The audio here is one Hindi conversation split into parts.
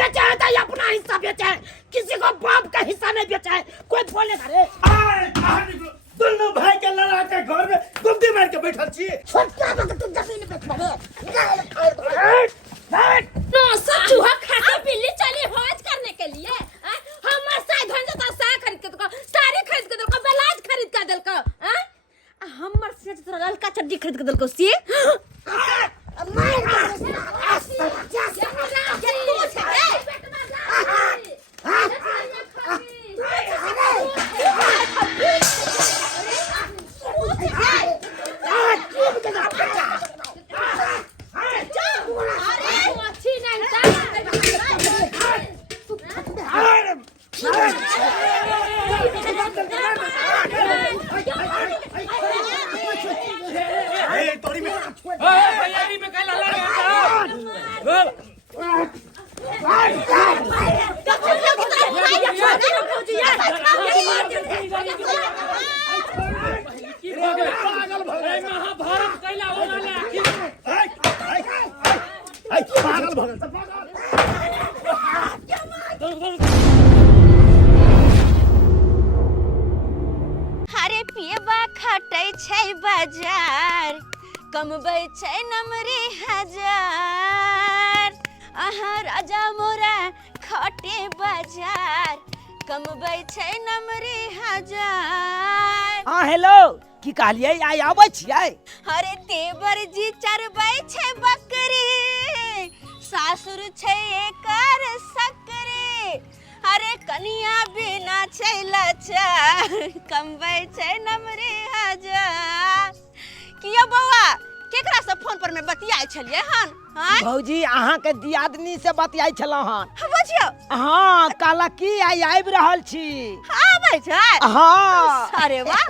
बेचा है तो अपना हिस्सा बेचा है, किसी को बाप का हिस्सा नहीं बेचा है। कोई बोलेगा रे दोनों भाई के लड़ा के घर में गुप्ती मार के बैठल छी। छोटका बक तू जमीन बेच बने नो सचू है खाता बिल्ली चली हौज करने के लिए हमर साई धन जता सा खरीद के तो साड़ी खरीद के दलको ब्लाउज खरीद के दलको हमर से तो ललका चड्डी खरीद के दलको सी हरे पियबा खटै छै बाजार कमबै छै नमरे हजार आहा राजा मोरा खटे बाजार कमबै छै नमरे हजार। हां हेलो की कहलिए आइ आबै छियै। अरे तेवर जी चरबै छै बकरी सासुर छै एकर सकरी अरे कनिया बिना छै लाचार कमबै छै नमरे हजार। किया बौआ केकरा से फोन पर में बतियाय छलिए हन भौजी अहाँ के दियादनी से बतियाय छलौ हन। बुझियो हां काला की आइब रहल छी। आबै छै हां अरे वाह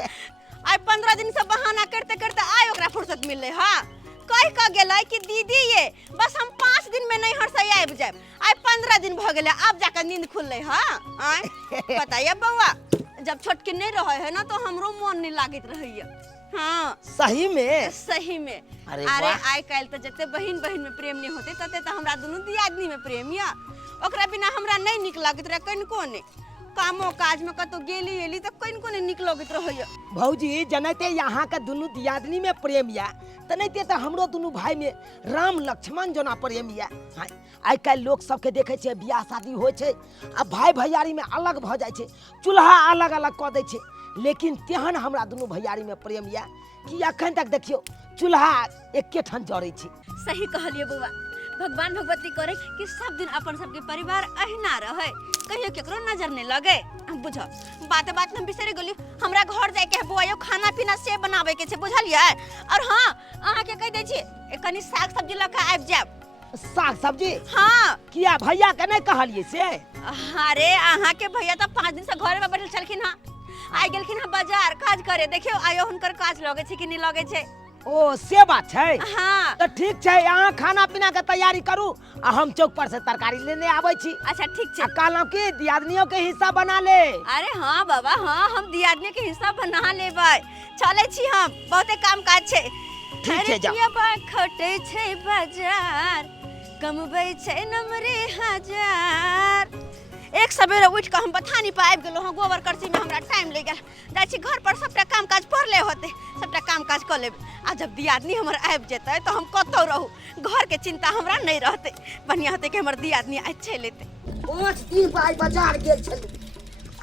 आइ 15 दिन से बहाना करते करते आइ ओकरा फुर्सत मिलले हां कह के गेलै कि दीदी ये बस हम 5 दिन में नहीं हर से आइब जाब आइ 15 दिन भ गेलै अब जाकर नींद खुलले हां बताइए बौआ जब छोटकी नहीं रहे है ना तो हमरो मन नहीं लागत रहैया। हां सही में अरे आइ काल तो जते बहिन बहिन में प्रेम नहीं होते तते तो हमरा दोनों दियादनी में प्रेम या ओकरा बिना हमरा नहीं निक लागत रहे कनको ने कामो काज में कतो गेली एली तो कनको ने निक लागत रहैया। भौजी जनते यहाँ के दुनू दियादनी में प्रेम या तनते तो हमरो दुनू भाई में राम लक्ष्मण जना प्रेम या। आइ काल लोग सबके देखे छे बियाह शादी होय छे आ भाई भैयारी में अलग भ जाय छे चूल्हा अलग अलग क दे छे लेकिन तेहन हमरा दुनू भैयारी में प्रेम या कि अखन तक देखियो चूल्हा एके ठन जड़ै छे। सही कहलिए बउआ भगवान भगवती करे कि सब दिन अपन सबके परिवार अहिना रहे कहियो केकरो नजर नहीं लगे। बुझो बात बात में बिसरे गेली हमरा घर जाय के बुआयो खाना पीना से बनावे के छे बुझलिए। और हां अहाँ के कह दे छी कनी साग सब्जी लका आबि जाब। साग सब्जी हां किया भैया के नहीं कहलिए से। अरे अहाँ के भैया तो 5 दिन से घर में बैठल छलखिन हां आइ गेलखिन हां बाजार काज करे देखियो आयो हुनकर काज लगे छे कि नहीं लगे छे। ओ से बात छै हां तो ठीक छै यहाँ खाना पीना के तैयारी करू आ हम चौक पर से तरकारी लेने आबै छी। अच्छा ठीक छै कहलौ कि दियादनियों के हिस्सा बना ले। अरे हां बाबा हां हम दियादनी के हिस्सा बना लेबै चले छी हम बहुते काम काज छै। ठीक छै जा खटे छै बाजार कमबै छै नमरे हजार। एक सवेरे उठ के हम बथानी पे आबि गेलौ हां गोबर करसी में हमरा टाइम लग गेल जाय छी घर पर सबटा काम काज परले होते सबटा काम काज क लेब आ जब दियादनी हमर आबि जेतै तो हम कतौ रहू घर के चिंता हमरा नहीं रहते बढ़िया होते कि हमर दियादनी आज चल एते। 5 दिन पर बाजार गेल छलु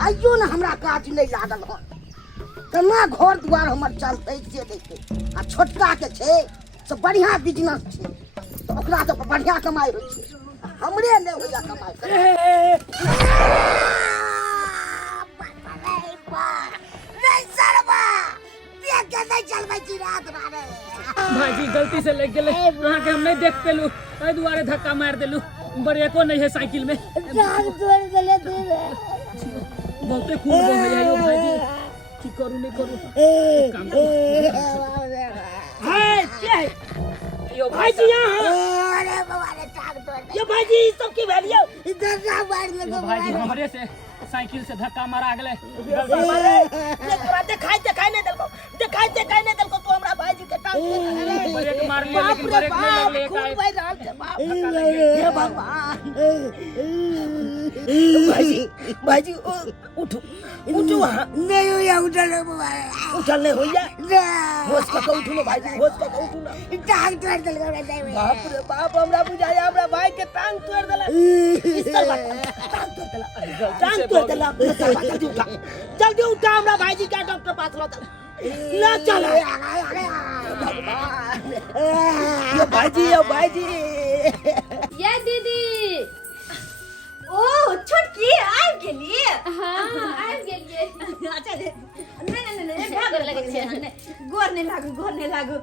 आइयो न हमरा काज नहीं लागल हन केना घर द्वार हमर चलतै से देखै आ छोटका के छै से बढ़िया बिजनेस छै तो ओकरा तो बढ़िया कमाई होय छै हमरे नहीं होया कमाई भाजी गलती से लग गेले अहाँ के हम नहीं देख पेलु ए दुआरे धक्का मार देलु ब्रेको नहीं है साइकिल में जान तोड़ देले तू बहुते खूब है यो भाजी की करू नहीं करू काम है के यो भाजी यहाँ अरे बाबा ने टांग तोड़ यो भाजी सब की भेलियो इधर ना मार ले भाजी हमरे से साइकिल से धक्का मारा गेले तोरा देखाई नहीं देलको तू हमरा भाईजी के ब्रेक मार लिया बाप लेकिन रे ब्रेक नहीं बाप, लगले खून का बह रहल छै, बाप हे भगवान। भाईजी उठू उठू वहाँ नहीं हुआ उधर उठल नहीं होइया होश का उठू ना भाईजी, होश का उठू ना। डॉक्टर चल गया बाप रे बाप, हमरा बुझाया हमरा भाई के टांग तोड़ देला। इस्तर बात टांग तोड़ देला, टांग तोड़ देला। जल्दी उठा, जल्दी उठा, हमरा भाईजी का डॉक्टर पास ला चल। भगवान ये भाईजी ये दीदी। ओ छोटकी आ गेली। हाँ आबि गेलियै। अच्छा नहीं भागऽ लगै छै। गोर नहीं लागू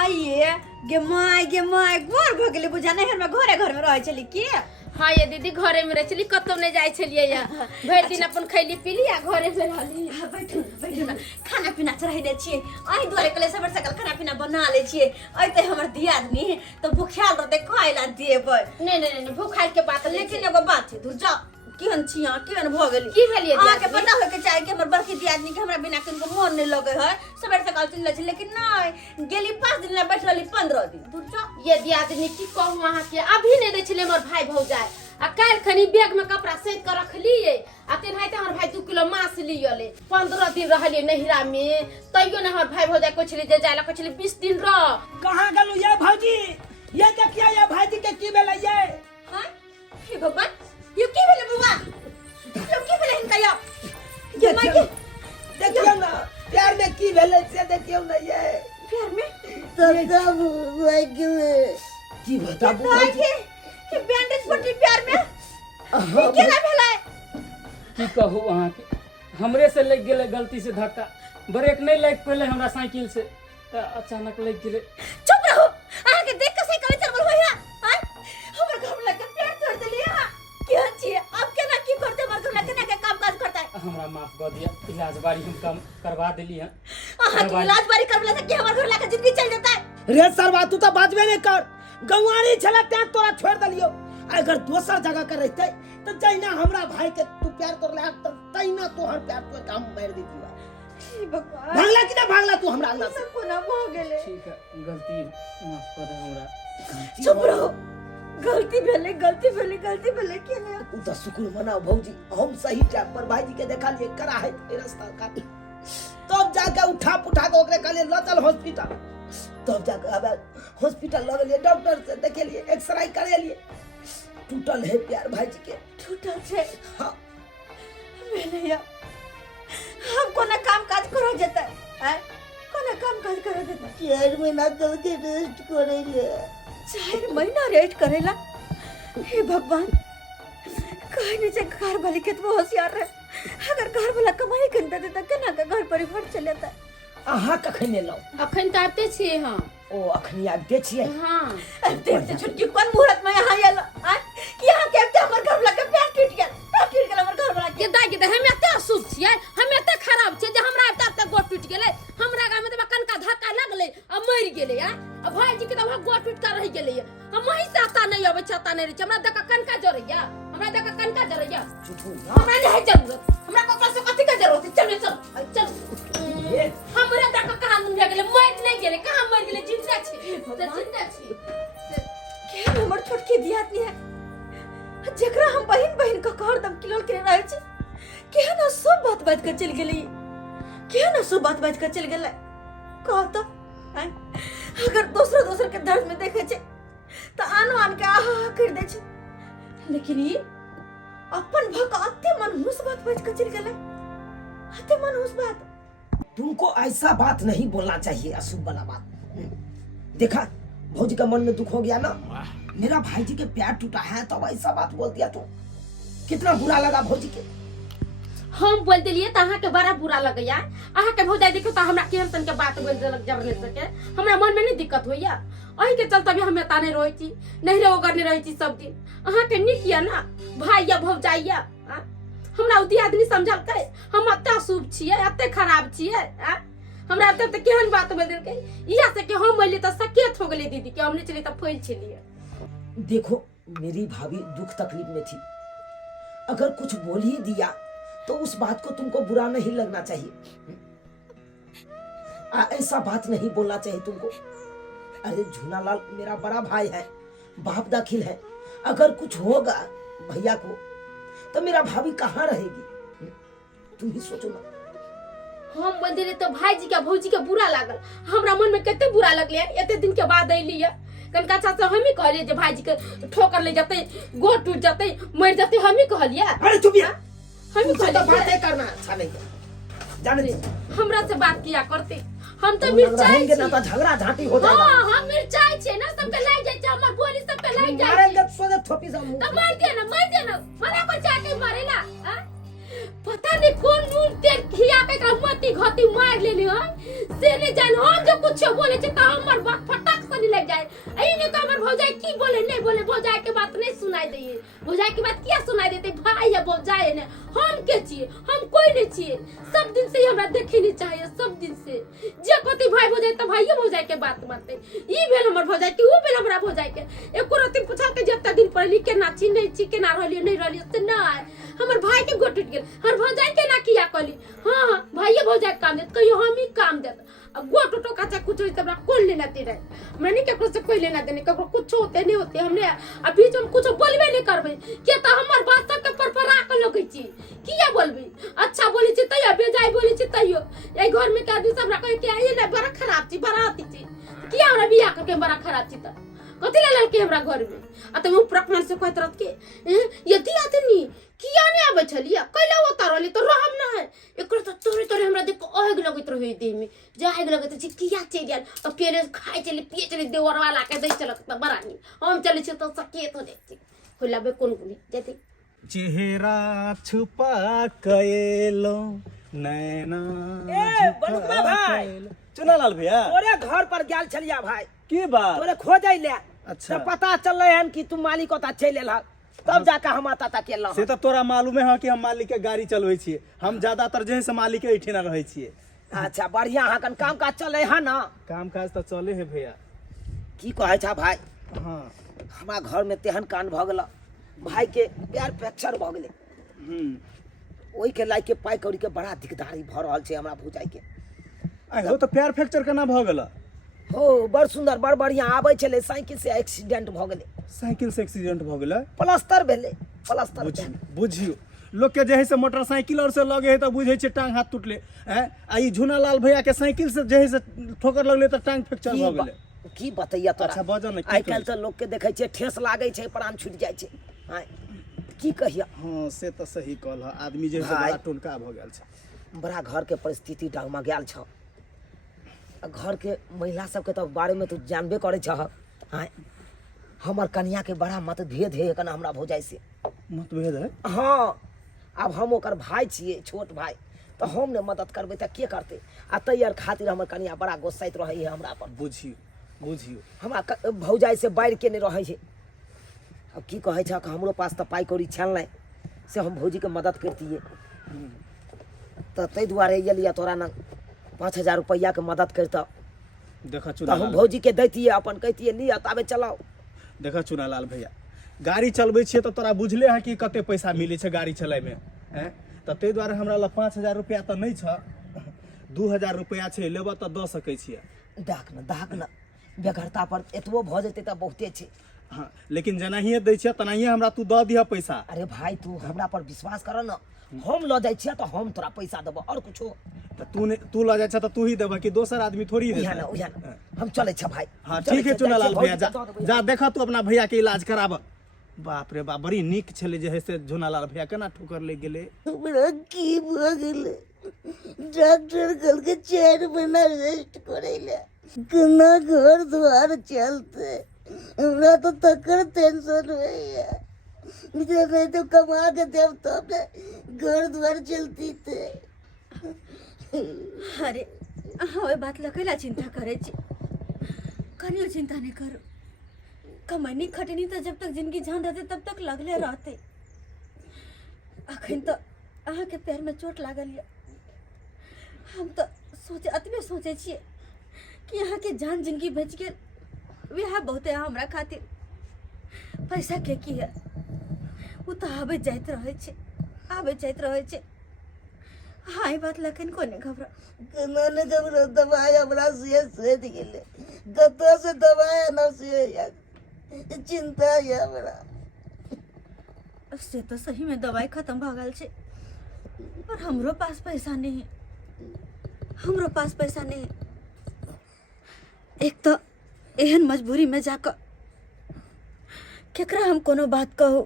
आइए गे माय गोर भ गेलै बुझा नहीं हमे घरे में रहै छली की। हाँ ये दीदी घरे में रह चली, कतौ नहीं जाय छलियै या। भरि दिन अपन खैली पीली आ घरे में रहली। बैठू ना खाना पीना चढ़ाई दे छियै। आई दुआरे कले सबर सकल खाना पीना बना ले छियै। अइते हमर दियादनी तो भूख्याल रहते खाइला देबै। नहीं भूखाल के बात लेकिन एगो बात है दूर जा केहन छिया केहन भ गेली की भेलियै आके दियादनी? पता होय के चाहे कि हमर बड़की दियादनी के हमरा बिना किनको मन नहीं लगे है। सबर सकल चल छै लेकिन नहीं गेली 5 दिन ला बैठ रहली 15 दिन दूर जा। ये दियादनी की कहूँ अहाँ के अभी नहीं दै छलै हमर भाई भौजाई। आ काल्हि खनी बैग में कपड़ा सैत कर रखलियै आ तेनाहिते हमर भाई 2 किलो मांस लियले। 15 दिन रहलियै नहिरा में, तैयो ने हमर भाई भौजाई को छलै जे जाइला को छलै 20 दिन रह। कहाँ गेलू ये भौजी? ये देखिए ये भाईजी के की भेलै ये? हां हे भगवान यो की भेले बुआ यो की भेले हिनका यो माय के देखियो ना प्यार में की भेलै से देखियो ना ये प्यार में तब वो की बताबू ताई भौजी? के बैंडेज पट्टी प्यार में ई केना भेलै? की कहू अहाँ के हमरे से लग गेले गलती से धक्का। ब्रेक नहीं लग पहले हमरा साइकिल से त अचानक लग गेले। चुप रहो अहाँ के देख के से कवि चलबल होइया हां हमर घर में लग के पैर तोड़ देलिए हां केहन छिए अब केना की करते हमर घर में केना के काम काज करता है? हमरा माफ कर दिया, इलाज बारी हम कम करवा देली हैं। अहाँ के इलाज बारी करबला से कि हमर घर लाके जिंदगी चल जाता है। रे सरवा तू तो बाजबे नहीं कर, गंवारी छला ते तोरा छोड़ दलियो। अगर दूसर जगह कर रहते तो जैना हमरा भाई के तू प्यार कर ले तो तैना तोहर प्यार तो काम मार दी तू। हे भगवान भागला कि ना भागला तू हमरा अंगना से? सब कोना हो गेले। ठीक है गलती माफ कर दे हमरा। चुप रहो गलती भेले केने तू तो शुक्र मनाओ भौजी, हम सही टाइम पर भाईजी के देखा लिए करा है ये रास्ता का। तब जाके उठा पुठा के ओकरे कहले ल चल हॉस्पिटल। तब जाके अब हॉस्पिटल लग लिए, डॉक्टर से देखे लिए, एक्सरे करे लिए, टूटल है प्यार भाईजी के। टूटल छे हाँ भैया हम कोना काम काज करो जेता है कोना काम काज करो जेता 4 महीना कल के रेस्ट करे ले 4 महीना रेस्ट करेला। हे भगवान कहीं नहीं से घर वाले कितना होशियार है। अगर घर वाला कमाई करता देता केना का घर परिवार चलेता। अहाँ कखन एलौ? अखन तऽ आबिते छियै हम। ओ अखनी आबिते छियै? हाँ देख से छुटकी कौन मुहूर्त में यहाँ आयल कि यहाँ के हमर घर वाला के पैर टूट गेल हमर घर वाला के। के दाई हम एते अशुभ छियै, हम एते खराब छियै जे हमरा अब तक गोड़ टूट गेलै। हमरा गाम में कनका धक्का लगलै आ मरि गेलै। आ भाईजी के तऽ गोड़ टूट कर रह गेलै। हम वही से आता नहीं अबै छै, आता नहीं रह छै। हमरा देख कनका जरैया, हमरा देख कनका जरैया। हमरा नहीं जरूरत, हमरा ककरा से कथि के जरूरत है? चल चल हमरा देख कहां मुंह गेलै, मरि नहीं गेलै। कहां मरि गेलै? जिंदा छै तऽ जिंदा छै। के हमर छोटकी दियादनी है जेकरा हम बहिन का हरदम किलोल के रहे छी। के ना सब बात कर चल गेली, के ना सब बात कर चल गेलै। कह तो अगर दूसरा के दर्द में देखे छे तो आन के आहा कर दे छे, लेकिन ई अपन भक अते मनहूस बात कर चल गेलै। अते मनहूस बात। तुमको ऐसा बात नहीं बोलना चाहिए, अशुभ वाला बात। देखा भौजी का मन में दुख हो गया ना, मेरा भाईजी के पैर टूटा है तो ऐसा बात बोल दिया तो कितना बुरा लगा भौजी के। हम बोल दिलिए तो अहाँ के बड़ा बुरा लगैया। अहाँ के भौजाई देखो तो हमरा केहन तन के बात बोल देलक जब ले सके। हमरा मन में नहीं दिक्कत होइया, अही के चलते भी हमें ताने रहै छी, नहीं रे ओगर नहीं रहै छी सब दिन। अहाँ के निक या ना भाई या भौजाई या हमरा उदी आदमी समझल करे हम अत्ते अशुभ छियै, अत्ते खराब छियै। हमरा अब तक केहन बात बोल देलकै इहा से कि हम बोलिए तो सकेत हो गेलै दीदी कि हम नहीं चली तो फैल छलिए। देखो मेरी भाभी दुख तकलीफ में थी, अगर कुछ बोल ही दिया तो उस बात को तुमको बुरा नहीं लगना चाहिए। ऐसा बात नहीं बोलना चाहिए तुमको। अरे झूलालाल मेरा बड़ा भाई है, बाप दाखिल है। अगर कुछ होगा भैया को तो मेरा भाभी कहाँ रहेगी? तुम ही सोचो ना। हम बंदे तो भाईजी का भौजी के बुरा लागल, हमरा मन में कते बुरा लगले। एते दिन के बाद अइली है, कनका चाचा हम ही कहलिए जे भाईजी के ठोकर ले जाते, गोड़ टूट जाते, मर जाते, हम ही कहलिए। अरे चुप या, हम ही तुमसे तो बातें कहलिए। करना अच्छा नहीं है, जाने दे। हमरा से बात किया करते, हम तो तुम मिर्चाई रहेंगे ना छी। तो झगड़ा झाटी हो जाएगा। हां हम मिर्चाई छे ना, सबके लाग जाय छै, हमर बोली सबके लाग जाय छै। मारेंगे तो सोचे थोपी से मुंह। तो मार दिया ना, मना को जाके मारेला। पता नहीं कौन नून तेल खिया के का मती घती मार लेली हो से ने जान। हम जो कुछ बोले छ त हमर बात फटक से लग जाए। एही ने तो हमर भौजाई की बोले नहीं बोले, भौजाई के बात नहीं सुनाई दे। भौजाई की बात क्या सुनाई देते? भाई या भौजाई ने हम के छिए, हम कोई नहीं छिए। सब दिन से हमरा देखे नहीं चाहिए, सब दिन से जे कति भाई भौजाई त भाई भौजाई के बात मानते। ई भेल हमर भौजाई की, ऊ भेल हमरा भौजाई के। एको रति पूछा के जत्ता दिन पहले के ना छी नहीं छी, के ना रहलिए नहीं रहलिए से ना। हमर भाई के गोट टूट गेल, हर भौजाई के ना किया कहली। हां भाई भौजाई काम देत, कहियो हम ही काम देत। अब गोट टूटो का चाहे कुछ होई तबरा कोन लेना तेरे। हमने नहीं केकरो से कोई लेना देने, केकरो कुछ होते नहीं होते। हमने अभी हम कुछ बोलबे नहीं करबे के त हमर बात सब के परपरा के लगै छी। किया बोलबे? अच्छा बोली छी तइयो, बेजाय बोली छी तइयो। ए घर में के आदमी सब रखै के ये ना बड़ा खराब छी, बड़ा अति छी। किया हमरा बियाह करके बड़ा खराब छी त कथि ले ललके हमरा घर में? आ तुम प्रकरण से कहत रहत के यदि आदमी किया ने आबै छलिया कैला उतारली तो रहम ना है। एकरो तो तोरे तोरे हमरा देख आग लगत रहे देह में, जाग लगत छी किया चल गेल। अब पेरे खाए चली पिए चली देवर वाला के दे चलत त बरानी हम चले छी तो सकेत हो जाती। खुलाबे कोन कोनी जति चेहरा छुपा कएलो नैना। ए बनुआ भाई, चुनालाल भैया तोरे घर पर गेल छलिया भाई, की बात? तोरे खोजै ले। अच्छा। तो पता चलले हन कि तुम मालिक ओता चल एला, तब जाके हम आता ता केला। से तो तोरा मालूमे है कि हम मालिक के गाड़ी चलबै छियै। हम ज्यादातर जे है से मालिक के ऐठिना रहै छियै। अच्छा बढ़िया, अहाँ कन काम काज चले है ना? काम काज तो चले है भैया। की कहै छा भाई? हाँ। हमरा घर में तेहन कान भ गेल, भाई के प्यार फ्रैक्चर भ गेले। ओई के लायक के पाई कौड़ी के बड़ा दिकदारी भ रहल छै हमरा भुजाई के। आ हो तो प्यार फ्रैक्चर केना भ गेल? हो बड़ सुंदर बड़ बढ़िया आबै छले, साइकिल से एक्सीडेंट भ गेले। साइकिल से एक्सीडेंट भ गेल? प्लास्टर भेले, प्लास्टर बुझियो लोग के जे है से मोटरसाइकिल और से लगे है तो बुझे छे टांग हाथ टूटले हैं। आ ई झुनालाल भैया के साइकिल से जे है से ठोकर लगले तो टांग फ्रैक्चर भ गेले। की बतैया तोरा? अच्छा बजो न। आइ काल्हि तो लोग के देखे छे ठेस लागे छे, प्राण छूट जाय छे। हां की कहिया? हाँ से तो सही कहल है। आदमी जे है से बड़ा टुनका भ गेल छे। बड़ा घर के परिस्थिति डागमा गेल छ। घर के महिला सब के तो बारे में तू जानबे करे छ। हां हमर कन्या के बड़ा मतभेद है कना हमरा भौजाई से। मतभेद है? हाँ अब हम ओकर भाई छिए, छोट भाई, तो हम ने मदद करबे त के करते? आ तैयार खातिर हमर कन्या बड़ा गुस्साइत रहे है हमरा पर। बुझियो बुझियो हमरा भौजाई से बाढ़ के नहीं रहे है। अब की कहे छ कि हमरो पास तो पाई कौड़ी छल नहीं से हम भौजी के मदद करतिए। तो तै दुआरे ये लिया तोरा न 5000 रुपया के मदद करता देखा तो हम चुनालाल भौजी के दैतिए, अपन कहतिए लिया ताबे चलाओ। देखा चुनालाल भैया गाड़ी चलबै छियै तो तोरा बुझले है कि कते पैसा मिले छै गाड़ी चलाय में हैं। तो तै दुआरे हमरा ल 5000 रुपया तो नहीं छ, 2000 रुपया छै, लेबा तो द सकै छियै। दाग न बेगरता पर एतबो भ जेते त बहुते छै। हाँ लेकिन जेनाहिए दै छियै तनाहिए हमरा तू दऽ दिह पैसा। अरे भाई तू हमरा पर विश्वास कर न, हम ल जाय छियै तो हम तोरा पैसा देबो और कुछो। तो तू ल जाइ छ तो तू ही देबह कि दोसर आदमी थोड़ी उहे देतै? न हम चले छ भाई। हाँ चलै ठीक है छै, चुनालाल जाइ भैया छियै, जा भौजी के दऽ देबै। जा देखा तू अपना भैया के इलाज कराब। बाप रे बाप बड़ी नीक छले जे है से झुनालाल भैया केना ठोकर ले गेले। हमरा की भ गेलै? डॉक्टर कल के 4 महीना रेस्ट करैले, केना घर द्वार चलते? हमरा तो तकर टेंशन होइए। मुझे नहीं तो कमा के देव तब घर द्वार चलती थे। अरे हाँ बात लकेला चिंता करे छी, कनियो चिंता नहीं करो। कमैनी खटनी तो जब तक जिंदगी जान रहते तब तक लगले रहते। अखन तो अहाँ के पैर में चोट लागल है। हम तो अतबे सोचे छिए कि अहाँ के जान जिंदगी बच गेल, वह बहुत है हमरा खातिर। पैसा के की है, वो तो आबे जाइत रहे छे, आबे जाइत रहे छे। हाँ बात लेकिन कोने घबरा केना ने घबरा दवाई हमरा से सद गेले कतो से दवाई न से चिंता है हमरा से तो सही में दवाई खत्म भ गल छे पर हमरो पास पैसा नहीं हमरो पास पैसा नहीं एक तो एहन मजबूरी में जाकर केकरा हम कोनो बात कहू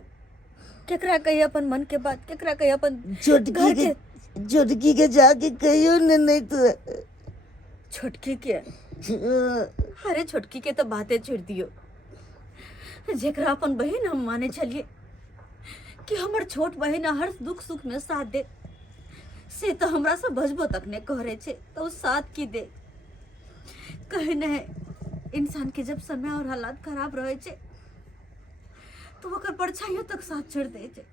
केकरा कही अपन मन के बात केकरा कही अपन छोटकी के जाके कहियो ने नहीं तो छोटकी के अरे छोटकी के तो बातें छोड़ दियो जेकरा अपन बहन हम माने चलिए कि हमर छोट बहन हर दुख सुख में साथ दे से तो हमरा से बजबो तक ने कहरे छे तो साथ की दे कहे न इंसान के जब समय और हालात खराब रहे छे तो ओकर परछाइयों तक साथ छोड़ दे छे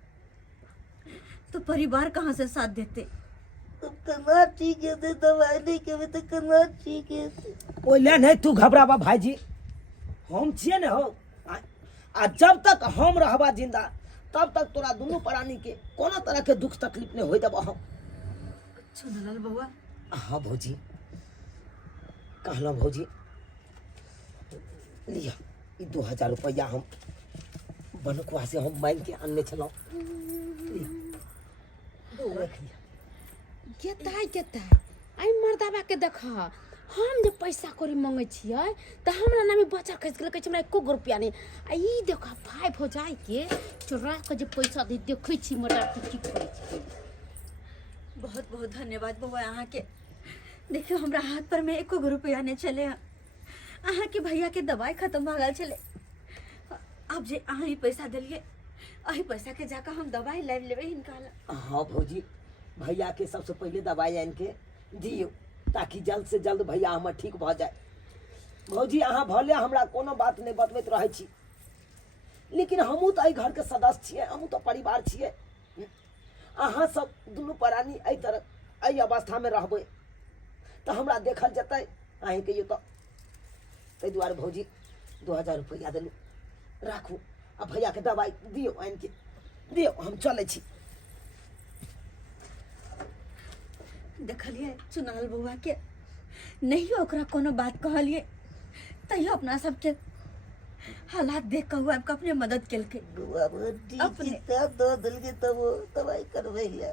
तो परिवार कहाँ से साथ देते कना ठीक है ते दवाई नहीं के तो कना ठीक है ओले नहीं तू घबराबा भाईजी हम छिए ने हो आ जब तक हम रहबा जिंदा तब तक तोरा दोनों प्राणी के कोनो तरह के दुख तकलीफ नहीं होई देबो हम सुनलाल बउआ हाँ भौजी कहला भौजी लिया 2000 रुपया हम बनकुआ से हम मांग के आनने चलो गेताई आई मर्दाबा के देख हम जे पैसा कौड़ी मांगे छियै त हमरा नामे बच्चा खस गेल कहै छै हमरा एको रुपया नहीं आ ई देख भाई भौजाई के चोरा के जे पैसा दे देखै छी मर्दा की करै छै बहुत बहुत धन्यवाद बउआ अहाँ के देखियो हमरा हाथ पर में एको रुपया नहीं चले अहाँ के भैया के दवाई खत्म भ गल चले अब जे अहाँ ही पैसा दिलिए अही पैसा के जाकर हम दवाई लाइव लेबे हिनका हाँ भौजी भैया के सबसे पहले दवाई आन के दियो ताकि जल्द से जल्द भैया हमर ठीक भ जाए भौजी अहाँ भले हमरा कोनो बात नहीं बतबैत रहे छी लेकिन हमहूँ तो एहि घर के सदस्य छियै हमहूँ तो परिवार छियै अहाँ सब दुनू प्राणी एहि तरह एहि अवस्था में रहबै तो हमरा देखल जेतै अहीं कहियो तो ताहि दुआरे भौजी 2000 रुपया देलू राखू आ भैया के दवाई दियो आन के दियो हम चलै छी देखलिए चुनाल बउआ के नहीं ओकरा कोनो बात कहलिए तैयो अपना सबके हालात देख के हुआ अपने मदद केलके अपने दो दिल के तब दवाई करबै ले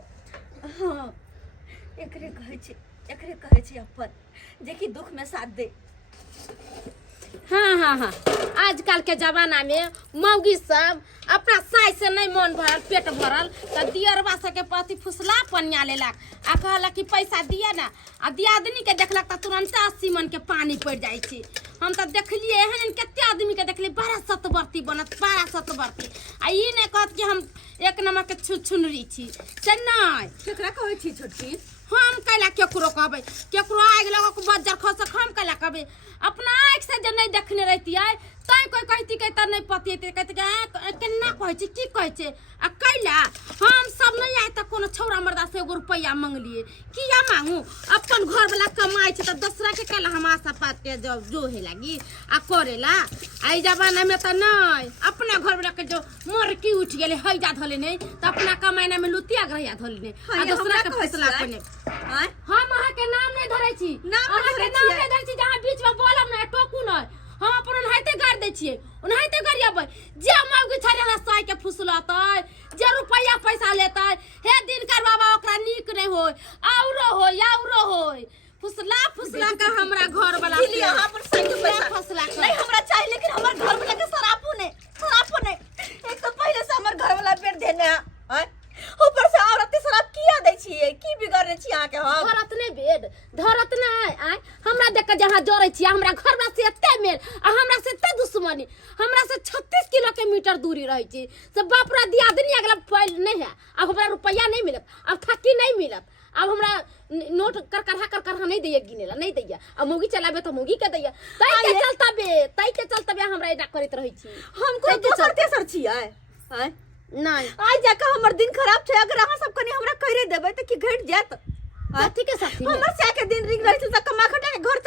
हाँ एकरे कहे छै अपन जे कि दुख में साथ दे हाँ आजकल के जमाना में मौगी सब अपना साई से नहीं मन भरल पेट भरल तो दियरबा सबके प्रति फुसला पनिया लेलक आ कहलक कि पैसा दिए ना आ दियादनी के देखलक तो तुरंत 80 मन के पानी पड़ जाए छी हम तो देखलिए एहन कते आदमी के देखलिए 12 सतवर्ती बनत 12 सतवर्ती आ ई नहीं कहत कि हम एक नंबर के छुनरी छी से नहीं केकरा कहै छी छोटकी हम कैला केकरो कहबै केकरो आगि लगा के बज्जर खसक हम कैला कहबै अपना आँख से जे नहीं देखने रहतियै तै कोई कहती के त नहीं पतियते कहते के केना कहै छी की कहै छै आ कैला हम सब नहीं आए त कोनो छौरा मर्दा से 1 रुपया मांगलिए किया मांगू अपन घर वाला कमाई छै त दूसरा के कैला हम आशा पात के जो हे लागी आ करेला आई जमाना में त नहीं अपना घर वाला के जो मरकी उठ गेले हैजा धले नहीं त अपना कमाईना में लुतिया ग्रहिया धले नहीं आ दूसरा के फैसला कोने हम अहाँ के नाम नहीं धरै छी अहाँ के नाम नहीं धरै छी जहाँ बीच में बोलब ना टोकू न हम अपन ओनाहिते गाड़ दै छियै ओनाहिते गरियाबै जे मौगी छड़े हसाय के फुसलतै जे रुपया पैसा लेतै हे दिनकर बाबा ओकरा नीक नहीं होय औरो होय फुसला के हमरा घर वाला यहाँ पर सही पैसा फुसला नहीं हमरा चाहिए लेकिन हमर घर वाला के सरापू ने एक तो पहले से हमर घर वाला पेट देने है ऊपर से औरत शराब किया दै छियै की बिगड़ने छी अहाँ के हम धरत नहीं बेड धरत नहीं आय हमरा देख के जहाँ जोड़े छी हमरा घर में से एते मेल आ हमरा से एते दुश्मनी हमरा से 36 किलोमीटर दूरी रहे छी से बापरा दियादनी अगला फैल नहीं है अब हमरा रुपया नहीं मिलत अब थकी नहीं मिलत अब हमरा नोट कर नहीं दैया गिनेला नहीं दैया अब मौगी चलाबे तो मौगी के दैया तई के चलता बे हमरा एना करत रहे छी हम कोई दोसर तेसर छियै हैं नहीं आज जाकर हमर दिन खराब छै अगर अहाँ सब कनी हमरा कहिरे देबै त की घट जात साथी के साथी हमर से के दिन रिंग रहै छै त कमा खटा के घर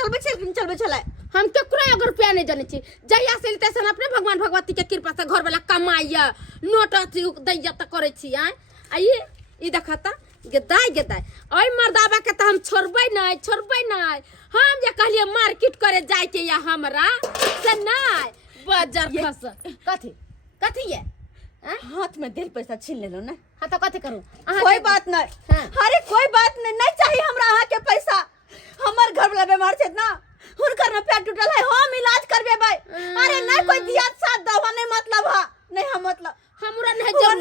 चलबै छलै हम केकरो 1 रुपया नहीं जाने छी जहिया से तैसन अपने भगवान भगवती के कृपा से घर वाला कमाइया नोट दैया त करे छी आ ई देखता गेदाय ओए मर्दाबा के तो हम छोड़बै नहीं हम जे कहलिए मार्केट करे जाय के या हमरा से नहीं बाजार खस कथी ये हाथ में दिल पैसा छीन ले लो ना। हां तो कथी करू कोई बात नहीं। हाँ। अरे कोई बात नहीं चाहिए हमरा अहाँ के पैसा। हमर घर वाला बीमार छे ना, हुनकर में पेट टूटल है, हम इलाज करबे भाई। अरे नहीं कोई दिया साथ दवा नहीं मतलब हा नहीं हम मतलब हमरा नहीं वो जरूर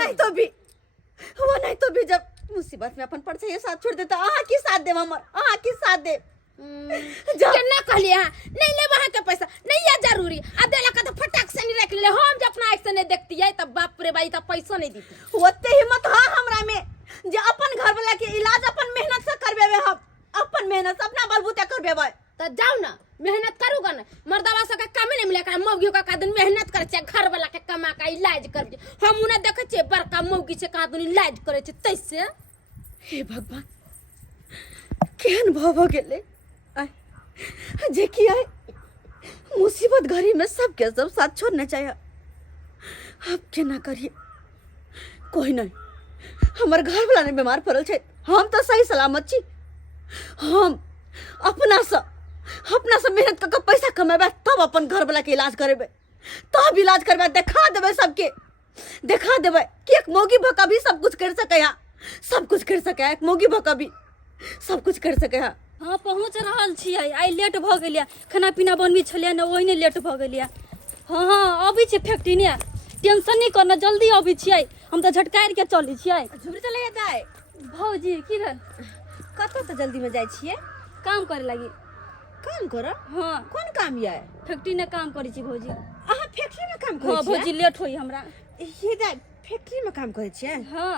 नहीं तो भी जब मुसीबत में अपन पड़ जाइए साथ छोड़ देता अहाँ की साथ दे हमर अहाँ की साथ दे केना कहलिए नहीं ले वहां के पैसा नहीं या जरूरी आ देला का तो फटाक से नहीं रख ले हम जे अपना आंख से नहीं देखती है तब बाप रे भाई तब पैसा नहीं देती ओते हिम्मत हां हमरा में जे अपन घर वाला के इलाज अपन मेहनत से करबे हम अपन मेहनत से अपना बलबूते करबे भाई तो जाओ ना मेहनत करूगा ना मर्दावा सब के काम नहीं मिले मौगी का दिन मेहनत करे छे घर वाला के कमा का इलाज कर हम उन्हें देखे छे बड़का मौगी से का दिन इलाज करे छे तैसे हे भगवान केहन भव गेले जे की आए मुसीबत घड़ी में सबके सब साथ छोड़ना चाहिए। अब केना करिए कोई नहीं हमार घर वाला ने बीमार पड़ल छे हम तो सही सलामत छी हम अपना से मेहनत करके पैसा कमेबे तब अपन घर वाला के इलाज करेबे तब इलाज करबे देखा देबे सबके देखा देबे कि एक मौगी भका भी सब कुछ कर सके सब कुछ कर सके एक मौगी भका भी सब कुछ कर सके हाँ पहुँच रहल छियै आई लेट भ गेलिए खाना पीना बनबी छलिए न ओहिने लेट भ गेलिए हाँ अभी छै फैक्ट्री ने टेंशन नहीं करना जल्दी अभी छियै हम तो झटकारि के चली छियै झुमरी चले जाए भौजी की भेल कतौ तो जल्दी में जाय छियै काम करे लगी काम करो हाँ कोन काम ये फैक्ट्री ने काम करै छी भौजी अहाँ फैक्ट्री में काम हाँ करै छियै भौजी लेट होई हमरा ये जाय फैक्ट्री में काम करै छियै हाँ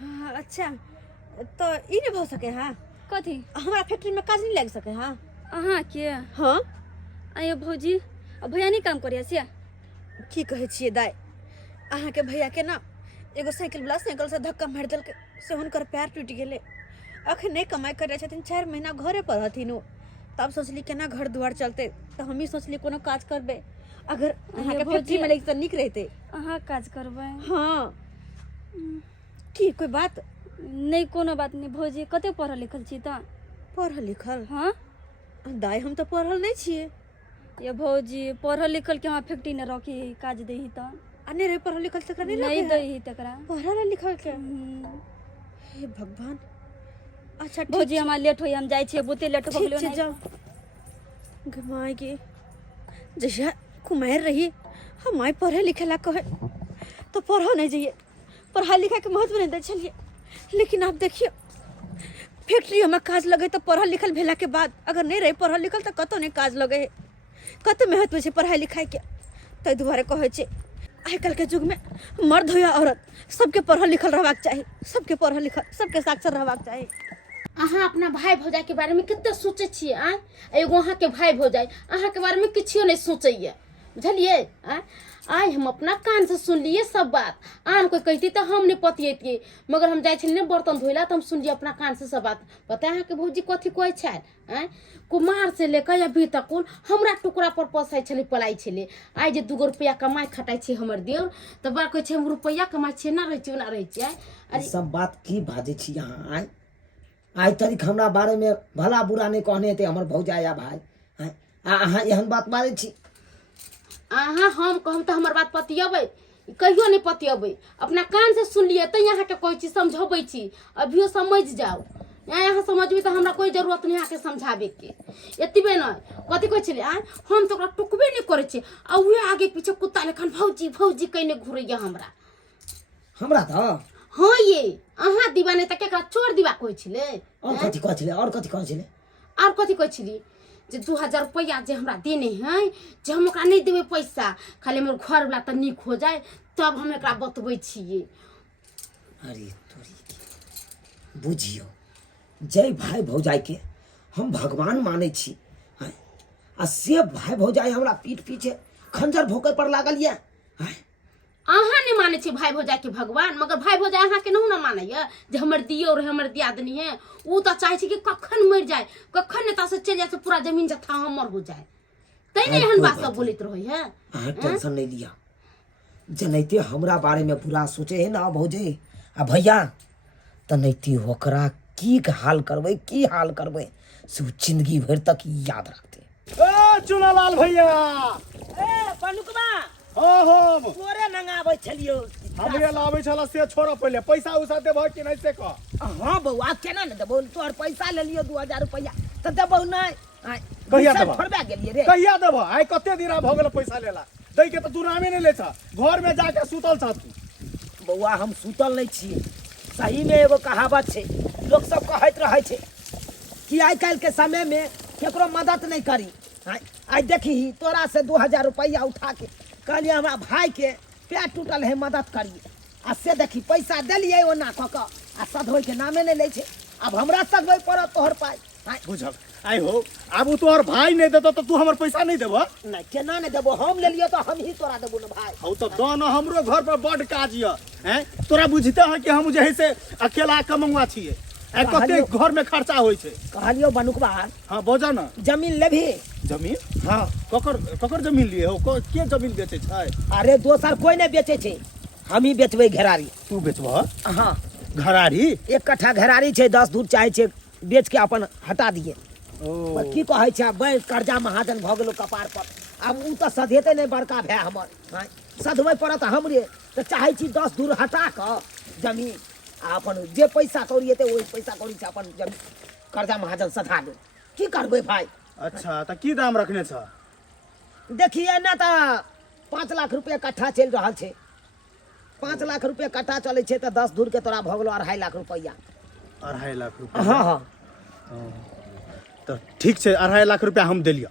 हाँ अच्छा तो ई नहीं भ सके हाँ कथी हमारा फैक्ट्री में काज नहीं लग सके हाँ अहाँ के हाँ आयो भौजी भैया नहीं काम करिया से की कहै छियै दाय अहाँ के भैया के ना एगो साइकिल वाला साइकिल से धक्का मार देलकै से हुनकर पैर टूट गेलै अखन नहीं कमाई करे छथिन 4 महीना घरे पर रहथिन ओ तब सोचली केना घर दुआर चलते तो हम ही सोचली कोनो काज करबे अगर अहाँ के फैक्ट्री में लग त नीक रहते अहाँ काज करबै हाँ की कोई बात नहीं कोनो बात नहीं भौजी कते पढ़ल लिखल छी त पढ़ल लिखल हाँ दाय हम तो पढ़ल नहीं छियै ये भौजी पढ़ल लिखल के वहाँ फैक्ट्री ने रखी काज दही त अने रे पढ़ल लिखल तकरा नहीं नहीं रखे दही तकरा पढ़ल लिखल के हे भगवान अच्छा ठीक भौजी हमार लेट होई हम जाय छियै बहुते लेट हो गेलै ठीक छै जाओ घुमाए के जैसा कुमार रही हम आए पढ़े लिखे ला कहे तो पढ़ो नहीं जाइए पढ़ाई लिखाई के महत्व नहीं दे चलिए लेकिन आप देखिए फैक्ट्री में काज लगे तो पढ़ल लिखल भेला के बाद अगर नहीं रहे पढ़ल लिखल तो कतो नहीं काज लगे है कतो महत्व है पढ़ाई लिखाई के ताहि दुआरे कहे छे आइ कल के युग में मर्द हो या औरत सबके पढ़ल लिखल रहबाक चाहिए सबके पढ़ल लिखल सबके साक्षर रहबाक चाहिए अहाँ अपना भाई भौजाई के बारे में कितना सोचे छिए आ एगो अहाँ के भाई भौजाई अहाँ के बारे में किछो नहीं सोचैए बुझलिए आइ हम अपना कान से सुनलिए सब बात आन कोई कहती तो हम नहीं पतियतिए मगर हम जाए छलिए बर्तन धोइला तो हम सुनलिए अपना कान से सब बात पता है कि भौजी कथी कहै छै कुमार से लेकर अभी तक हमरा टुकड़ा पर पसाई छले पलाई छले आइ जे 2 रुपया कमाई खटाई छै हमर देव तो बा कहै छै हम रुपया कमाई छै ना रहे छै ई सब बात की बाजे छी अहाँ आइ तरीक हमरा बारे में भला बुरा नहीं कहने थे हमर भौजाया भाई अहाँ एहन बात बाजै छी अहाँ हम कहम तो हमार बात पतियबै कहियो नहीं पतियबै अपना कान से सुन लिए तो यहाँ के कहै छी समझबै छी अभियो समझ जाओ यहाँ समझबी तो हमरा कोई जरूरत नहीं आके समझाबे के एतबे नहीं कथी कहै छलै हम तो टुकबे नहीं करे छी आ उहे आगे पीछे कुत्ता लेखन भौजी भौजी कहने घुरैया हमरा तो हाँ ये अहाँ दीवाने तक एकरा चोर दीवा कहै छलै और कथी कहै छलै और कथी कहै छली जे 2000 रुपया जे हमरा देने हैं जे हम ओकरा नहीं देबे पैसा खाली हमर घर वाला त नीक हो जाए तब हम एकरा बतबै छियै अरे तोरी बुझियो जय भाई भौजाई के हम भगवान माने छी आ से भाई भौजाई हमरा पीठ पीछे खंजर भोंके पर लागल ये अहाँ नहीं माने छी भाई भौजाई के भगवान मगर भाई भौजाई अहाँ के नहीं ना मानैया जे हमर दियो रे हमर दियादनी है उ त चाहे छी कि कखन मर जाए कखन नेता से चल जाए से पूरा जमीन जत्था हमर हो जाए तै नहीं एहन बात सब बोलत रहै है अहाँ टेंशन नहीं लिया जनैते हमरा बारे में बुरा सोचे है ना भौजे आ भैया तनैती ओकरा की हाल करबै से जिंदगी भर तक याद रखते। ए चुनालाल भैया ए बनुकबा हाँ तोरे नंगाबै छलियो। हमरे लाबै छला से छोड़ पहले पैसा उसा देबह कि नहीं से कह। हाँ बउआ केना न देबौ, तोहर पैसा ले लियो 2000 रुपया त देबौ नहीं। कहिया देबह? छोड़बा गेलिए रे। कहिया देबह? आइ कते दिन भ गेल पैसा लेला, दै के त तू नामे नहीं ले छ, घर में जाके सुतल छ तू। बउआ हम सुतल नहीं छिए, सही में एगो कहावत छै, लोग सब कहैत रहै छै कि आइ काल्हि के समय में केकरो मदद नहीं करी। आई देखी तोरा से 2000 रुपया उठा के कहलिए हमरा भाई के पैर टूटल है मदद करिए, आ से देखी पैसा देलिए ओना कऽ कऽ आ सधबै के नामे नहीं लै छै। अब हमरा सधबै पड़त तोहर पाई। बुझल आइ हो, आब उ तोहर भाई नहीं देतो त तू हमर पैसा नहीं देबह? नहीं केना नहीं देबो, हम ले लियो तो हम ही तोरा देबो न भाई। हौ त दन हमरो घर पर बड काज य हैं, तोरा बुझते है कि हम जे है से अकेला कमंगवा छिए, आ कते घर में खर्चा होय छै। कहलियो बनुकबा हां बोझ न, जमीन लेभी। जमीन? हां ककर जमीन लिए हो, के जमीन बेचे छै? अरे दोसर कोई नहीं बेचे छै, हम ही बेचबै घेरारी। तू बेचबह? हाँ घरारी 1 कट्ठा घेरारी छै, 10 दूर चाहे छै बेच के अपन हटा दिए। ओ की कहै छै बैंक कर्जा महाजन भ गेलो कपार पर, अब उ त सधेते नहीं बड़का भै हमर। हाँ सधबै पड़त हमरे, त चाहे छी 10 दूर हटा क जमीन आ अपन जे पैसा कौड़ी हेतै ओहि पैसा कौड़ी से अपन जमीन कर्जा महाजन सधा दे। की करबै भाई? अच्छा त की दाम रखने छ? देखिए ना त 5 लाख रुपया कट्ठा चल रहा छै। 5 लाख रुपया कट्ठा चले छै त 10 दूर के तोरा भ गेलो 2.5 लाख रुपया। 2.5 लाख रुपया? हाँ हाँ तो ठीक छै, 2.5 लाख रुपया हम देलियो।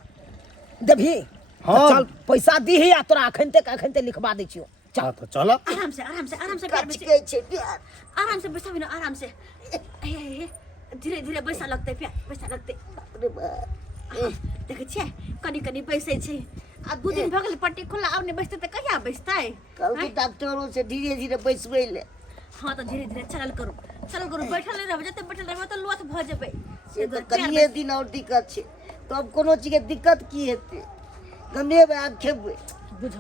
देभी? हाँ। चल पैसा दीही आ तोरा अखनते लिखवा दै छियो। चल तो चल। आराम से प्यार बैठ, आराम से बैठा बिना आराम से। धीरे धीरे पैसा लगते प्यार, पैसा लगते। देखे छियै कनी कनी बैसे छै, आ 2 दिन भ गेल पट्टी खुला, आब नहीं बैसते त कहिया बैसतै? कल के डॉक्टरों से धीरे धीरे बैसबै ले। हाँ तो धीरे धीरे चलल करू बैठल नहीं रहबै, जते बैठल रहबै त लोथ भ जेबै। से तो कनिए दिन और दिक्कत छै, तो अब कोनो चीज के दिक्कत की हेतै, गमेबै आब खेबै। बुझ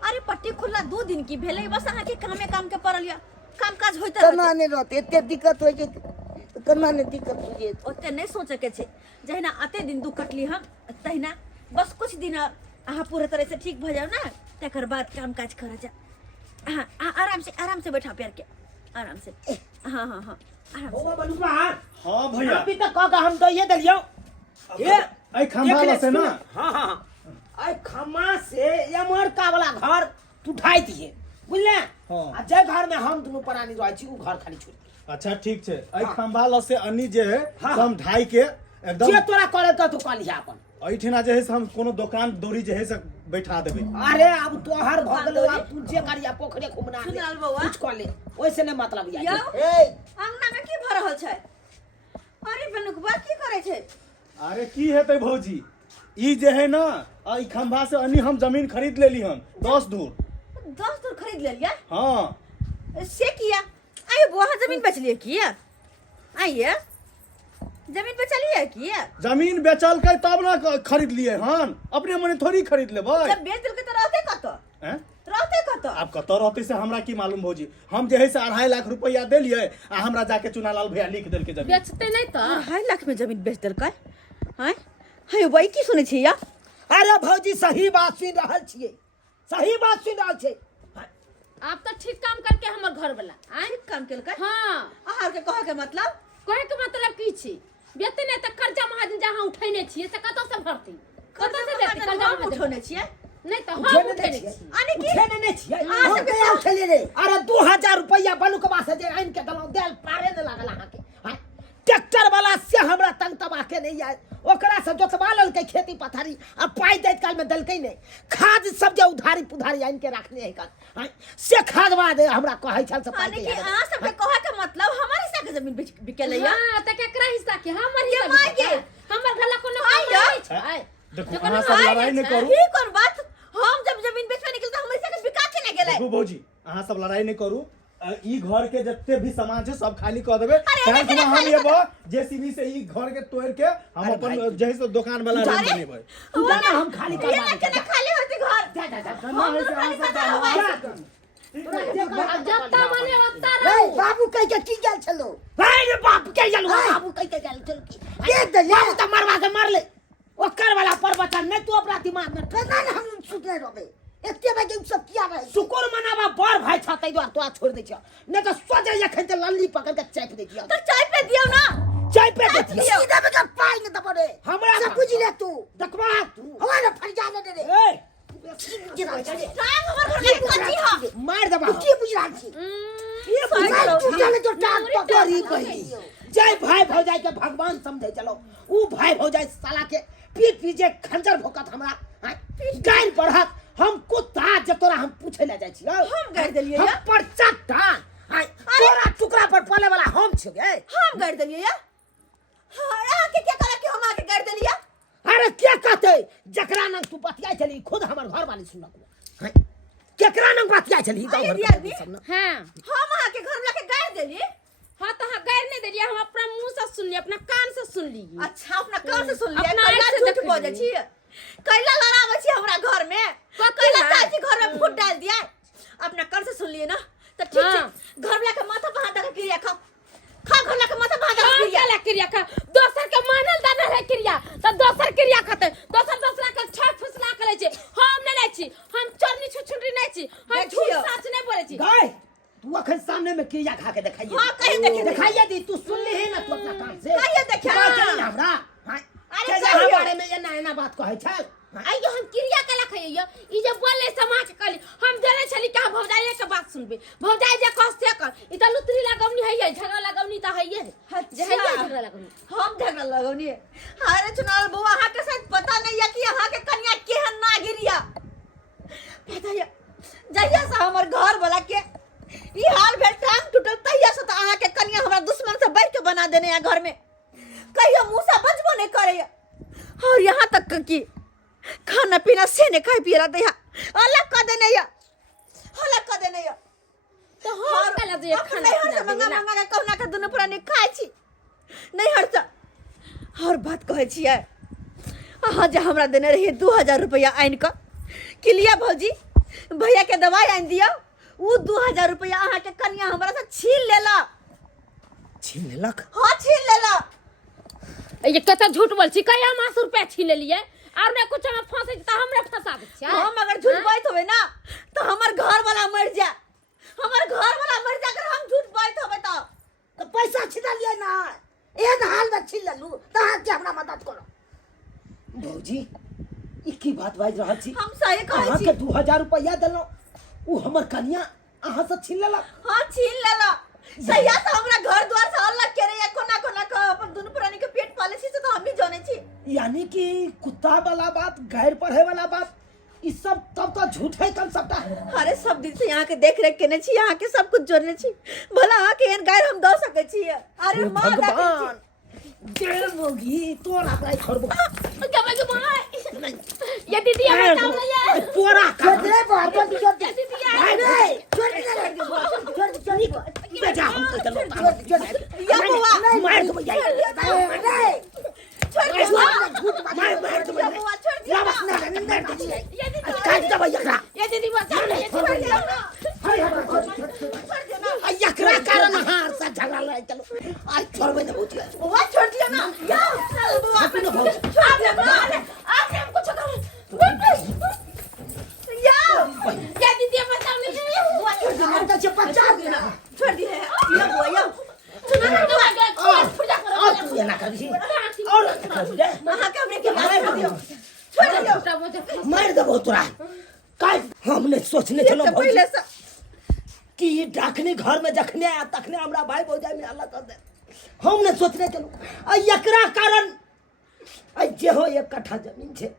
अरे पट्टी खुला 2 दिन की भेलै, बस अहाँ के काम के पड़ल या, काम काज होइत केना नहीं रहते, एते दिक्कत होइ छै तो केना नहीं दिक्कत हो जेतै। ओते नहीं सोचे के छै, जहिना अते दिन दुख कटली हम तहिना बस कुछ दिन अहाँ पूरे तरह से ठीक भ जाओ ना, तकर बाद काम काज कर जा। हाँ आराम से बैठा प्यार के, आराम से। हाँ आराम से। ओ बनुकबा हां भैया अभी तक कह हम दइए देलियो। ये आई खंभा से ना? हाँ आई खम्मा से यमरका वाला घर तू ढाई दिए, बुझले? हाँ। आ जे घर में हम दुनू प्राणी रहै छी उ घर खाली छोड़। अच्छा ठीक छै, आई खंभा से अन्नी जे है हाँ। हम ढाई के एकदम जे तोरा करे त तू कलिया अपन। ऐठिना जे है से हम कोनो दुकान दौरी जे है से बैठा देबै। अरे अब तोहर भ गेलो, अब तू जे करिया पोखरे घुमना सुनाल बौआ। कुछ कर ले, ओइसे नहीं मतलब या। यौ ए अंगना में की भ रहल छै? अरे बनुकबा की करे छै? अरे की हेतै भौजी, ई जे है ना ई खंभा से अन्नी हम जमीन खरीद लेली हम 10 दूर। 10 दूर खरीद ले लिया? हाँ से किया? आइए बुआ जमीन बेच लिए किया? आइए जमीन बेच लिए किया? जमीन बेचलकै तब ना खरीद लिए हन, अपने मने थोड़ी खरीद लेबै। जब बेच दिल के तो रहते कतो? हैं? रहते कतो? आप कत रहते से हमरा की मालूम भौजी, हम जे है से 2.5 लाख रुपया देलिए आ हमरा जाके चुनालाल भैया लिख देल के जमीन। बेचते नहीं तो 2.5 लाख में जमीन बेच देलकै? हैं? हाय भाई की सुनै छी या? अरे भौजी सही बात सुन रहल छियै, सही बात सुन रहल छै। आप तो ठीक काम करके हमर घर वाला ठीक काम केलकै? हाँ आहार के कहे के मतलब? कहे के मतलब की छी, बेते नहीं तो कर्जा महाजन जहाँ उठैने छियै से कतौ से भरती, कतौ से देती कर्जा हम महाजन? उठौने छियै? नहीं तो हम उठेने उठैने नहीं छियै। छी। आने की? उठेने नहीं छियै। अहाँ हम सबके कहिया उठेलियै रे? अरे 2000 रुपया बनुकबा से जे आइन के दलौ देल पारे न लागल अहाँ के। हां ट्रैक्टर वाला से हमरा तंग तबा के नहीं आय, ओकरा से जोतवा ललकै खेती पथारी, आ पाई दैत काल में दलकै नहीं। खाद सब जे उधारी पुधारी आइन के रखने है काल, हां से खादवा दे हमरा कहै छल से पाई आने की दे। अहाँ सबके कहे के मतलब हमारे हिस्सा के जमीन बिकेले या? हां त केकरा हिस्सा के? हमर ये हिस्सा माय के? हमर घरला कोनो आइ काम या? नहीं छै। देखो जो अहाँ कोनो सब आइ लड़ाई नहीं छै। करू। की कोन बात? हम जब जमीन बेचबे निकल त हमर हिस्सा के बिका के नहीं गेलै? देखू भौजी अहाँ सब लड़ाई नहीं करू, ई घर के जत्ते भी सामान छै सब खाली कर देबै। अरे बैंक में हम लेबो जेसीबी से ई घर के तोड़ के हम अपन जे है से दुकान वाला रूम बनेबै। तू जाना हम खाली ये करवा ना दे। केना खाली होते घर? जा जा जा। ना है से अहाँ सब जत्ता माने ओत्ता रे रहू बाबू कह के की गेल छलो भाई रे बाप के गेल बाबू कह के गेल छलो की के दे बाबू तो मरवा के मार ले ओकर वाला पर बचा नहीं तू अपना दिमाग में पता नहीं हम सुतले रहबे एते बजे सब किया रहे शुक्र मनावा बड़ भाई छ तै द्वार तो छोड़ दे छ नहीं तो सोचे एखन ते लल्ली पकड़ के चाप दे दिया तो चाय पे दियो ना चाय पे दे दिया सीधा बजे पाई न दबरे हमरा सब बुझ ले तू देखबा तू हमारा फर जाने दे रे ए टांग हमर घर में कच्ची ह मार दबा तू की बुझ रहा छी ये बुझा तू चले जो टांग पकड़ी पहली जय भाई भौजाई के भगवान समझे चलो ऊ भाई भौजाई साला के पीठ पीछे खंजर भोकत हमरा गाय बढ़त हम कुत्ता जब तोरा हम पूछे ले जाय छी हम गाड़ देलिए हम या परचा टांग तोरा टुकड़ा पर पले वाला हम छिगे हम गाड़ देलिए या हां आके क्या करा कि हम आके गाड़ देलिए अरे क्या कहते जकरा नंग तू बतिया चली खुद हमर घर वाली सुनक केकरा नंग बतिया चली गांव घर के सब ना हां हम आके घर में के गाड़ देलिए हां तो हां गैर नहीं देलिए हम अपना मुंह से सुन लिए अपना कान से सुन लिए अच्छा अपना कान से सुन लिया अपना कैला आँख से झूठ देख बोले लिए। छी कैला लड़ावे छी हमरा घर में कथी कैला है? चाची घर में फूट डाल दिया अपना कान से सुन लिए ना तो ठीक हाँ। है घर वाला के माथा पे हाथ रख के खा खा घर वाला के माथा पे हाथ हम रख क्या क्रिया खा दोसर के मानल दाना है क्रिया तो दोसर क्रिया खाते दोसर के छठ फुसला करे छी हम नहीं लै छी हम चोरनी छुछुंडी नहीं छी हम झूठ देखियो। सच नहीं बोले छी गाय तू अखन सामने में क्रिया खा के दिखाइए हाँ, कहीं देखिए, दिखाइए दी तू सुन ली है ना तू अपना काम से कहिए देखिए। बात चली हमरा हां अरे के कहिए। बारे में ये नैना बात कहै छल आइयो हम क्रिया कला खइयो ई जे बोले समाज कली हम देले छली का भौजाई के बात सुनबे भौजाई जे कहते कर ई त लुतरी लगवनी है झगड़ा लगवनी त है ये जे है ये झगड़ा लगवनी हम झगड़ा लगौनी अरे चुनाल बुआ अहाँ के साथ पता नहीं है कि अहाँ के कन्या केहन ना गिरिया पता है जहिया से हमर घर वाला के ई हाल भेल टांग टूटल तहिया से तो अहाँ के कन्या हमरा दुश्मन से बढ़ के बना देने है घर में कहियो मुंह से बचबो नहीं करे और यहाँ तक कि खाना पीना से ने खाई पियला दया अलग कर देने या अलग कर देने या तो हम कला जे खाना से मंगा मंगा के कहुना के दुनु पुरानी खाई छी नहीं हरता और बात कहै छियै अहाँ जे हमरा देने रहिए 2000 रुपया आइन क किलिया भौजी भैया के दवाई आइन दिया उ 2000 रुपया अहाँ के कन्या हमरा से छीन लेला छीन लेलक हां छीन लेला ये कत झूठ बोल छी कया मास रुपया छीन लेलिए और मैं कुछ में फंसे त हमरे फंसा दे छी हम अगर झूठ बात होवे ना तो हमर घर वाला मर जा हमर घर वाला मर जा अगर हम झूठ बात होवे तो पैसा छिना लिया ना एक हाल में छिन ललू तहां के हमरा मदद करो भौजी ई की बात बाज रहल छी हम सही कहै अहाँ छी के 2000 रुपया देलो ऊ हमर कन्या अहाँ से छीन लेलक हां छीन लेला सैया से हमरा घर द्वार से अलग करे या कोना कोना का अपन दुनु प्राणी के पेट पाले छी तो हम ही जाने छी यानी कि कुत्ता वाला बात गैर पढ़े वाला बात ई सब तब तो झूठ है कम सबटा अरे सब दिन से यहाँ के देख रेख केने छी यहाँ के सब कुछ जोड़ने छी भला यहाँ के एहन गायर हम दो सके छी अरे मां भगवान जय मोगी तोरा अपना छोड़बो कबे के माय ये दीदी हमें काम नहीं है तोरा छोड़ दे बाहर जल्दी जल्दी ये दीदी अरे छोड़ दे छोड़ दे चली बेटा हम के चलो या बुआ मार दो भैया अरे छोड़ दे मार दो या बुआ छोड़ दिया या बस ना ये दीदी काट दे भैया ये दीदी बचा ले छोड़ दिया ना छोड़ दिया ना एकरा कारण हार से झगड़ा लड़ाई चलो आज छोड़बे न भौजी बुआ छोड़ दिया ना या बुआ हटू न भौजी छोड़ दिया ना आप हम कुछ कर या ये दीदी बचा ले बुआ छोड़ दिया अंदर से बचा देना छोड़ दिया या बुआ या सुना ना तो आगे पूजा करो और तू ये ना कर और कर दे अहाँ के हमने के छोड़ दिया छोड़ दिया छोटा मोटा मार दबो तोरा काय हमने सोचने चलो तो भौजी पहले से कि ये डाकनी घर में जखने आया तखने हमरा भाई भौजाई में अलग कर दे हमने सोचने चलो आ एकरा कारण आ जे हो एक कट्ठा जमीन छे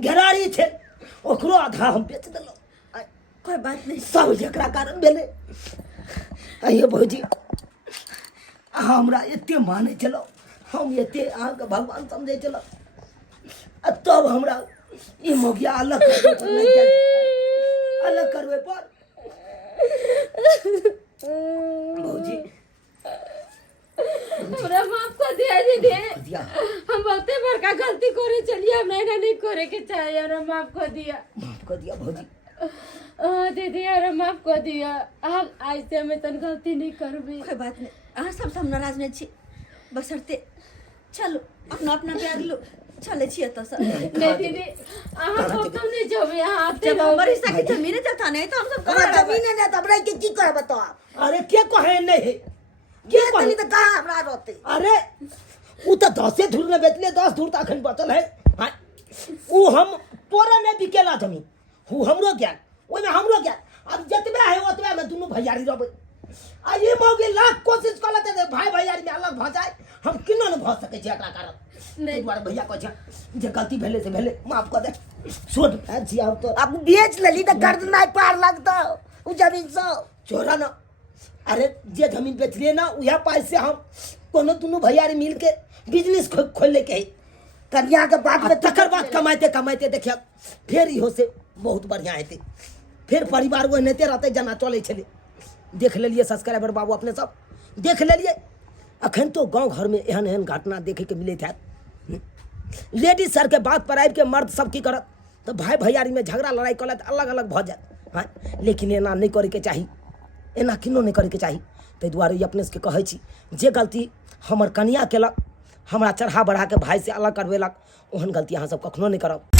घेरारी छे ओकरो आधा हम बेच देलो आ कोई बात नहीं सब एकरा कारण भेले आइए भौजी हमरा एते माने चलो हम एते अहाँ के भगवान समझे चलो आ तब हमरा ई मोगिया अलग करबे पर नहीं जाए अलग करबे पर भौजी हमरा माफ कर दिया दीदी दिया हम बहुते बड़का गलती करे चलिए हम ऐना नहीं करे के चाहिए हमरा माफ कर दिया माफ कर दिया भौजी दीदी अरे माफ कर दिया हम आज से मैं तन गलती नहीं करबी कोई बात नहीं अहाँ सब हम नाराज नहीं छी बसरते चलो अपना अपना बैग लो चले छिए तो सब नहीं दीदी अहाँ कब नहीं जबे यहाँ आते जब हमारी सकी जमीन जाता नहीं तो हम सब हमरा जमीन है ना तब रह के की करब तो अरे के कहे नहीं के तनी तो कहां हमरा रहते अरे उ तो 10 धूर में बेचले 10 धूर तक अखन बचल है हाँ? उ हम तोरा नहीं बिकेला जमीन हु हमरो ज्ञान ओइ में हमरो ज्ञान अब जतबे है ओतबे में दुनू भैयारी रहबै आ ये मौगे लाख कोशिश कर लेते भाई भैयारी में अलग भ जाए हम किनो न भ सकै छी एकरा कारण नहीं बार भैया कह छ जे गलती भेले से भेले माफ कर दे छोड़ जी अब तो अब बेच लेली तो गर्द नहीं पार लगता उ जमीन से छोरा ना अरे जे जमीन बेचलिए ना उहे पाई से हम कोनो दुनू भैयारी मिल के बिजनेस खोल ले के कन्या के बात में तकर बाद कमाते कमाते देखिए फिर इहो से बहुत बढ़िया हेते फिर परिवार वो नेते रहते जना चले छले देख लेलिए सब्सक्राइबर बाबू अपने सब देख लेलिए अखन तो गांव घर में एहन एहन घटना देखे के मिले थे लेडीज सर के बात पर आबि के मर्द सब की करत तो भाई भैयारी में झगड़ा लड़ाई करत अलग अलग भ जात हाँ लेकिन एना नहीं करे के चाही एना किनो नहीं करे के चाही ताहि दुआरे अपने से कहै छी जे गलती हमर कनिया केलक हमरा चढ़ा बढ़ा के भाई से अलग करवेलक ओहन गलती अहाँ सब कखनो नहीं करब।